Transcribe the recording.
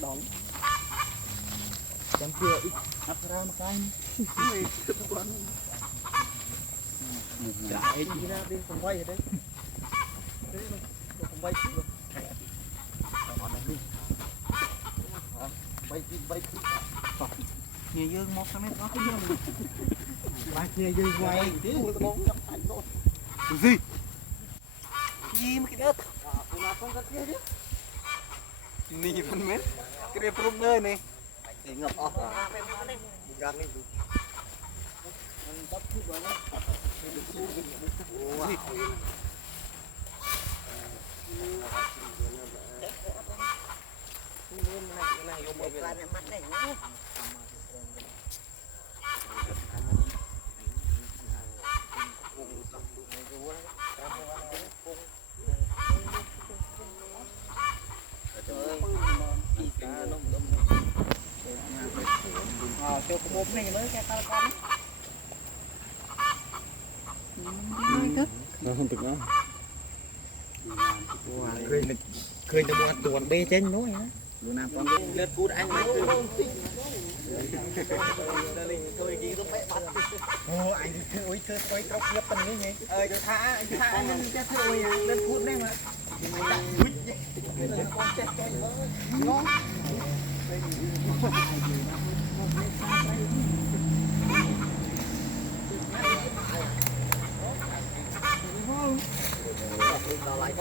đón chẳng chưa ít áp ra một cái chạy đi ra đi không quay ở đấy không quay được bay nghe dương một mét đó cái dương ba nghe dương ngoài tiếng gì gì mà cái đất không có kia chứ nì phân mét cái đẹp rung nơi này để ngập ọc găng đi tấp chút vào cho một này mới cái cao con nó không được nữa khơi từ một tuần bê trên núi á luôn nào con lên cút anh mà ô anh đi thôi chơi quay tróc lấp tầng như vậy cho thả anh lên cho thôi lên cút đây mà mày đặt quýt con chết cái ngon lại